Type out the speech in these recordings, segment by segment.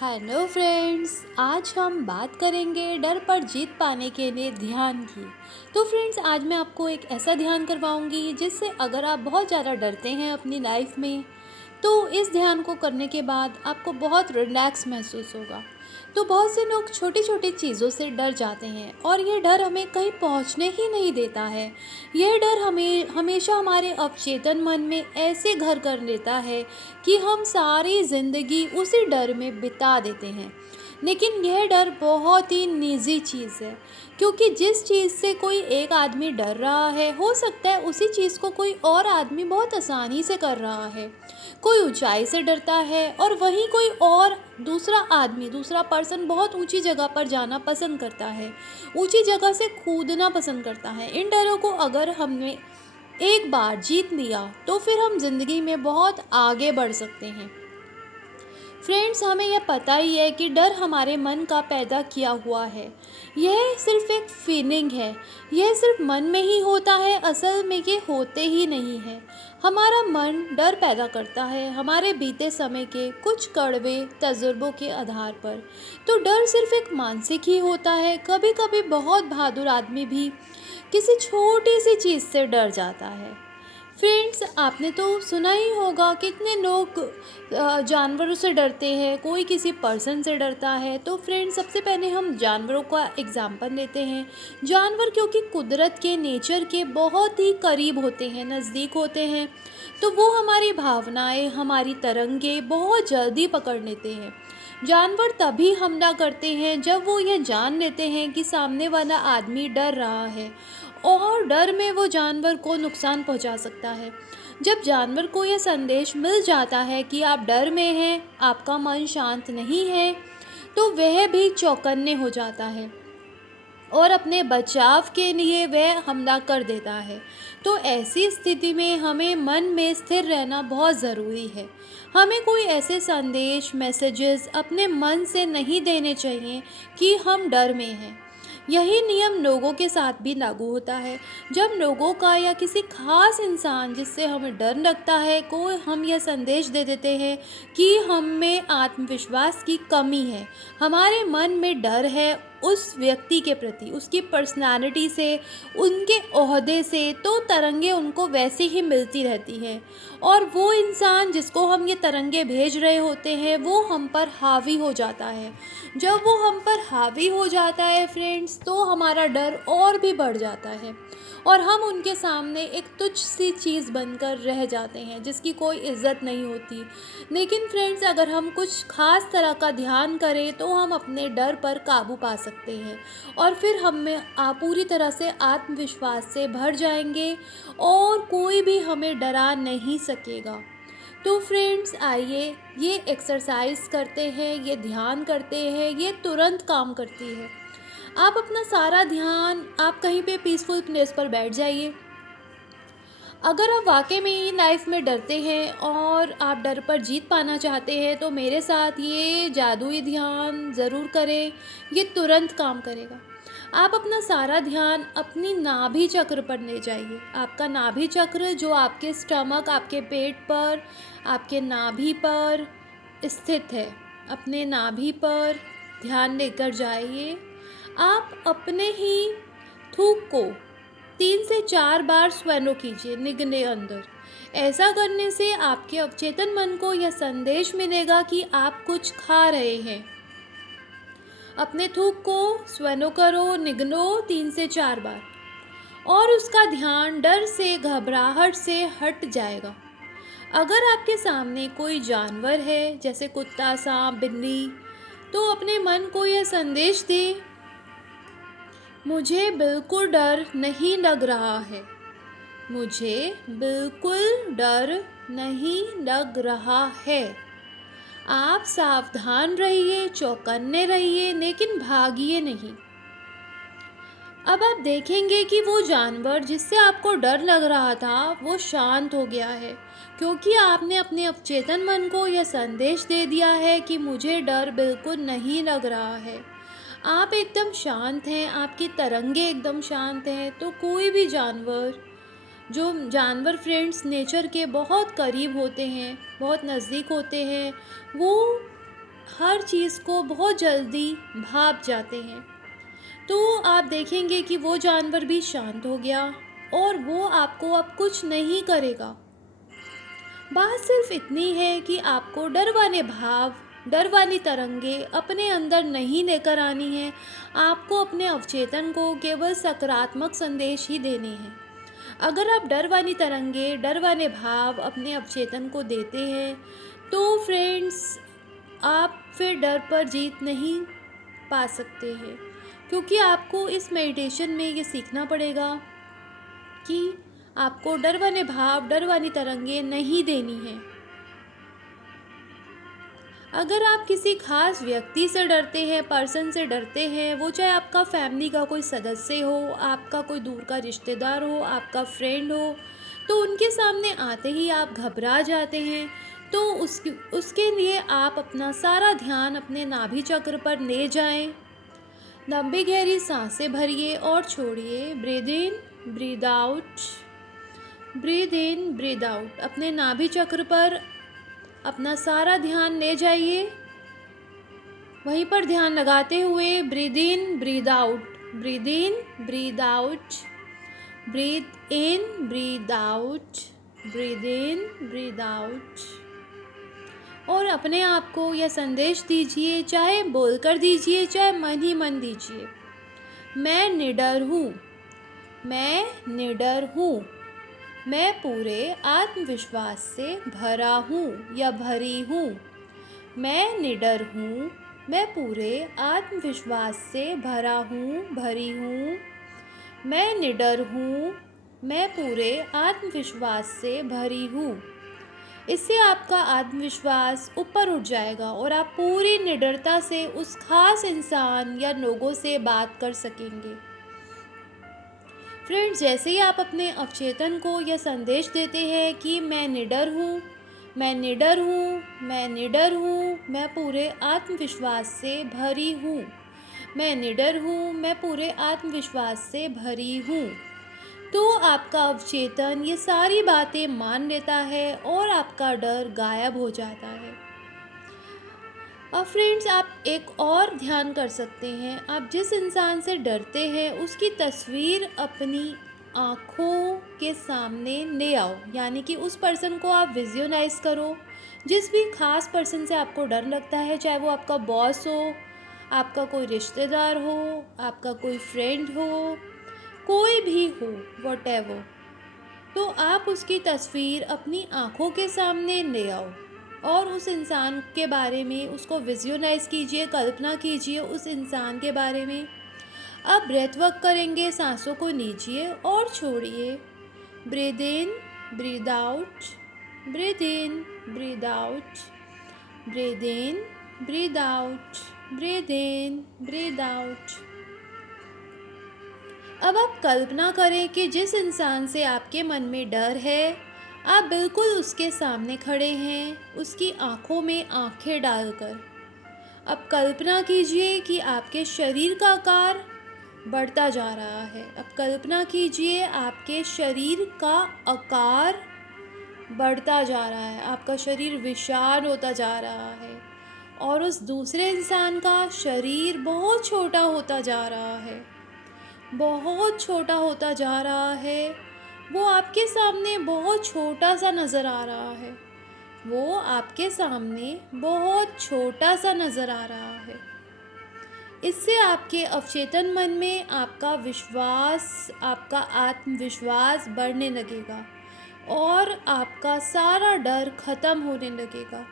Hello friends, आज हम बात करेंगे डर पर जीत पाने के लिए ध्यान की। तो फ्रेंड्स, आज मैं आपको एक ऐसा ध्यान करवाऊंगी जिससे अगर आप बहुत ज़्यादा डरते हैं अपनी लाइफ में, तो इस ध्यान को करने के बाद आपको बहुत रिलैक्स महसूस होगा। तो बहुत से लोग छोटी छोटी चीज़ों से डर जाते हैं और ये डर हमें कहीं पहुंचने ही नहीं देता है। यह डर हमें हमेशा हमारे अवचेतन मन में ऐसे घर कर लेता है कि हम सारी ज़िंदगी उसी डर में बिता देते हैं। लेकिन यह डर बहुत ही निजी चीज़ है, क्योंकि जिस चीज़ से कोई एक आदमी डर रहा है, हो सकता है उसी चीज़ को कोई और आदमी बहुत आसानी से कर रहा है। कोई ऊंचाई से डरता है और वहीं कोई और दूसरा आदमी, दूसरा पर्सन बहुत ऊंची जगह पर जाना पसंद करता है, ऊंची जगह से कूदना पसंद करता है। इन डरों को अगर हमने एक बार जीत लिया तो फिर हम जिंदगी में बहुत आगे बढ़ सकते हैं। फ्रेंड्स, हमें यह पता ही है कि डर हमारे मन का पैदा किया हुआ है। यह सिर्फ एक फीलिंग है, यह सिर्फ मन में ही होता है, असल में ये होते ही नहीं है। हमारा मन डर पैदा करता है हमारे बीते समय के कुछ कड़वे तजुर्बों के आधार पर। तो डर सिर्फ एक मानसिक ही होता है। कभी कभी बहुत बहादुर आदमी भी किसी छोटी सी चीज़ से डर जाता है। फ्रेंड्स, आपने तो सुना ही होगा कितने लोग जानवरों से डरते हैं, कोई किसी पर्सन से डरता है। तो फ्रेंड्स, सबसे पहले हम जानवरों का एग्जाम्पल लेते हैं। जानवर क्योंकि कुदरत के, नेचर के बहुत ही करीब होते हैं, नज़दीक होते हैं, तो वो हमारी भावनाएं, हमारी तरंगे बहुत जल्दी पकड़ लेते हैं। जानवर तभी हमला करते हैं जब वो ये जान लेते हैं कि सामने वाला आदमी डर रहा है और डर में वो जानवर को नुकसान पहुंचा सकता है। जब जानवर को यह संदेश मिल जाता है कि आप डर में हैं, आपका मन शांत नहीं है, तो वह भी चौकन्ने हो जाता है और अपने बचाव के लिए वह हमला कर देता है। तो ऐसी स्थिति में हमें मन में स्थिर रहना बहुत ज़रूरी है। हमें कोई ऐसे संदेश, मैसेजेस अपने मन से नहीं देने चाहिए कि हम डर में हैं। यही नियम लोगों के साथ भी लागू होता है। जब लोगों का या किसी खास इंसान जिससे हमें डर लगता है को हम यह संदेश दे देते हैं कि हम में आत्मविश्वास की कमी है, हमारे मन में डर है उस व्यक्ति के प्रति, उसकी पर्सनालिटी से, उनके ओहदे से, तो तरंगे उनको वैसे ही मिलती रहती हैं और वो इंसान जिसको हम ये तरंगे भेज रहे होते हैं वो हम पर हावी हो जाता है। जब वो हम पर हावी हो जाता है फ्रेंड्स, तो हमारा डर और भी बढ़ जाता है और हम उनके सामने एक तुच्छ सी चीज़ बनकर रह जाते हैं जिसकी कोई इज्जत नहीं होती। लेकिन फ्रेंड्स, अगर हम कुछ खास तरह का ध्यान करें तो हम अपने डर पर काबू पा सकते हैं और फिर हम में पूरी तरह से आत्मविश्वास से भर जाएंगे और कोई भी हमें डरा नहीं सकेगा। तो फ्रेंड्स, आइए ये एक्सरसाइज करते हैं, ये ध्यान करते हैं, ये तुरंत काम करती है। आप अपना सारा ध्यान, आप कहीं पे पीसफुल प्लेस पर बैठ जाइए। अगर आप वाकई में ही लाइफ में डरते हैं और आप डर पर जीत पाना चाहते हैं तो मेरे साथ ये जादुई ध्यान ज़रूर करें, ये तुरंत काम करेगा। आप अपना सारा ध्यान अपनी नाभि चक्र पर ले जाइए। आपका नाभि चक्र जो आपके स्टमक, आपके पेट पर, आपके नाभि पर स्थित है, अपने नाभि पर ध्यान लेकर जाइए। आप अपने ही थूक को 3 से 4 बार स्वैलो कीजिए निगले अंदर। ऐसा करने से आपके अवचेतन मन को यह संदेश मिलेगा कि आप कुछ खा रहे हैं। अपने थूक को स्वैलो करो, निगलो 3 से 4 बार और उसका ध्यान डर से, घबराहट से हट जाएगा। अगर आपके सामने कोई जानवर है जैसे कुत्ता, सांप, बिल्ली, तो अपने मन को यह संदेश दें, मुझे बिल्कुल डर नहीं लग रहा है, मुझे बिल्कुल डर नहीं लग रहा है। आप सावधान रहिए, चौकन्ने रहिए, लेकिन भागिए नहीं। अब आप देखेंगे कि वो जानवर जिससे आपको डर लग रहा था वो शांत हो गया है, क्योंकि आपने अपने अवचेतन मन को यह संदेश दे दिया है कि मुझे डर बिल्कुल नहीं लग रहा है। आप एकदम शांत हैं, आपकी तरंगे एकदम शांत हैं। तो कोई भी जानवर, जो जानवर फ्रेंड्स नेचर के बहुत करीब होते हैं, बहुत नज़दीक होते हैं, वो हर चीज़ को बहुत जल्दी भाप जाते हैं। तो आप देखेंगे कि वो जानवर भी शांत हो गया और वो आपको अब कुछ नहीं करेगा। बात सिर्फ इतनी है कि आपको डर वाले भाव, डर वाली तरंगें अपने अंदर नहीं लेकर आनी है। आपको अपने अवचेतन को केवल सकारात्मक संदेश ही देने हैं। अगर आप डर वाली तरंगें, डर वाले भाव अपने अवचेतन को देते हैं, तो फ्रेंड्स आप फिर डर पर जीत नहीं पा सकते हैं, क्योंकि आपको इस मेडिटेशन में ये सीखना पड़ेगा कि आपको डर वाले भाव, डर वाली तरंगें नहीं देनी है। अगर आप किसी खास व्यक्ति से डरते हैं, पर्सन से डरते हैं, वो चाहे आपका फैमिली का कोई सदस्य हो, आपका कोई दूर का रिश्तेदार हो, आपका फ्रेंड हो, तो उनके सामने आते ही आप घबरा जाते हैं, तो उसके लिए आप अपना सारा ध्यान अपने नाभि चक्र पर ले जाएं। लंबी गहरी सांसें भरिए और छोड़िए। Breathe in, breathe out, breathe in, breathe out. अपने नाभि चक्र पर अपना सारा ध्यान ले जाइए। वहीं पर ध्यान लगाते हुए breathe in, breathe out, breathe in, breathe out, breathe in, breathe out, breathe in, breathe out. और अपने आप को यह संदेश दीजिए, चाहे बोलकर दीजिए, चाहे मन ही मन दीजिए, मैं निडर हूँ, मैं निडर हूँ, मैं पूरे आत्मविश्वास से भरा हूँ या भरी हूँ, मैं निडर हूँ, मैं पूरे आत्मविश्वास से भरा हूँ, भरी हूँ, मैं निडर हूँ, मैं पूरे आत्मविश्वास से भरी हूँ। इससे आपका आत्मविश्वास ऊपर उठ जाएगा और आप पूरी निडरता से उस खास इंसान या लोगों से बात कर सकेंगे। फ्रेंड्स, जैसे ही आप अपने अवचेतन को यह संदेश देते हैं कि मैं निडर हूँ, मैं निडर हूँ, मैं निडर हूँ, मैं पूरे आत्मविश्वास से भरी हूँ, मैं निडर हूँ, मैं पूरे आत्मविश्वास से भरी हूँ, तो आपका अवचेतन ये सारी बातें मान लेता है और आपका डर गायब हो जाता है। अब फ्रेंड्स, आप एक और ध्यान कर सकते हैं। आप जिस इंसान से डरते हैं उसकी तस्वीर अपनी आँखों के सामने ले आओ, यानी कि उस पर्सन को आप विजुअलाइज करो। जिस भी खास पर्सन से आपको डर लगता है, चाहे वो आपका बॉस हो, आपका कोई रिश्तेदार हो, आपका कोई फ्रेंड हो, कोई भी हो, व्हाटएवर, तो आप उसकी तस्वीर अपनी आँखों के सामने ले आओ और उस इंसान के बारे में उसको विजुअलाइज कीजिए, कल्पना कीजिए उस इंसान के बारे में। अब ब्रेथ वर्क करेंगे, सांसों को लीजिए और छोड़िए। Breathe in, breathe out, breathe in, breathe out, breathe in, breathe out, breathe in, breathe out. अब आप कल्पना करें कि जिस इंसान से आपके मन में डर है, आप बिल्कुल उसके सामने खड़े हैं, उसकी आँखों में आँखें डालकर। अब कल्पना कीजिए कि आपके शरीर का आकार बढ़ता जा रहा है। अब कल्पना कीजिए आपके शरीर का आकार बढ़ता जा रहा है, आपका शरीर विशाल होता जा रहा है और उस दूसरे इंसान का शरीर बहुत छोटा होता जा रहा है, बहुत छोटा होता जा रहा है। वो आपके सामने बहुत छोटा सा नज़र आ रहा है, वो आपके सामने बहुत छोटा सा नज़र आ रहा है। इससे आपके अवचेतन मन में आपका विश्वास, आपका आत्मविश्वास बढ़ने लगेगा और आपका सारा डर ख़त्म होने लगेगा।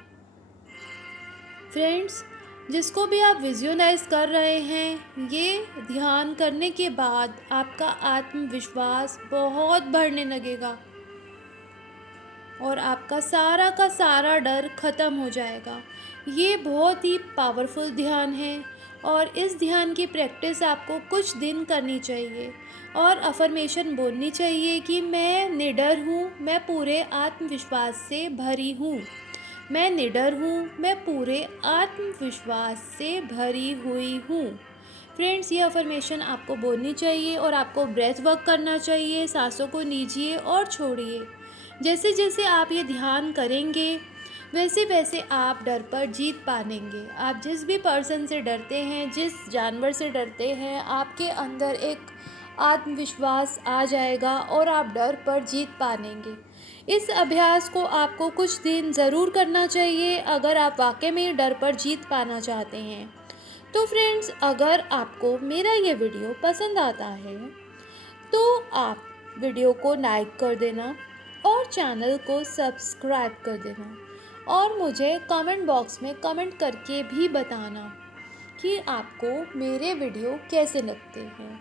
फ्रेंड्स, जिसको भी आप विजुअलाइज कर रहे हैं, ये ध्यान करने के बाद आपका आत्मविश्वास बहुत बढ़ने लगेगा और आपका सारा का सारा डर ख़त्म हो जाएगा। ये बहुत ही पावरफुल ध्यान है और इस ध्यान की प्रैक्टिस आपको कुछ दिन करनी चाहिए और अफर्मेशन बोलनी चाहिए कि मैं निडर हूँ, मैं पूरे आत्मविश्वास से भरी हूँ, मैं निडर हूँ, मैं पूरे आत्मविश्वास से भरी हुई हूँ। फ्रेंड्स, ये अफर्मेशन आपको बोलनी चाहिए और आपको ब्रेथ वर्क करना चाहिए। सांसों को लीजिए और छोड़िए। जैसे जैसे आप ये ध्यान करेंगे, वैसे वैसे आप डर पर जीत पाएंगे। आप जिस भी पर्सन से डरते हैं, जिस जानवर से डरते हैं, आपके अंदर एक आत्मविश्वास आ जाएगा और आप डर पर जीत पाएंगे। इस अभ्यास को आपको कुछ दिन ज़रूर करना चाहिए अगर आप वाकई में डर पर जीत पाना चाहते हैं। तो फ्रेंड्स, अगर आपको मेरा ये वीडियो पसंद आता है तो आप वीडियो को लाइक कर देना और चैनल को सब्सक्राइब कर देना और मुझे कमेंट बॉक्स में कमेंट करके भी बताना कि आपको मेरे वीडियो कैसे लगते हैं।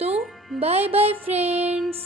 तो बाय बाय फ्रेंड्स।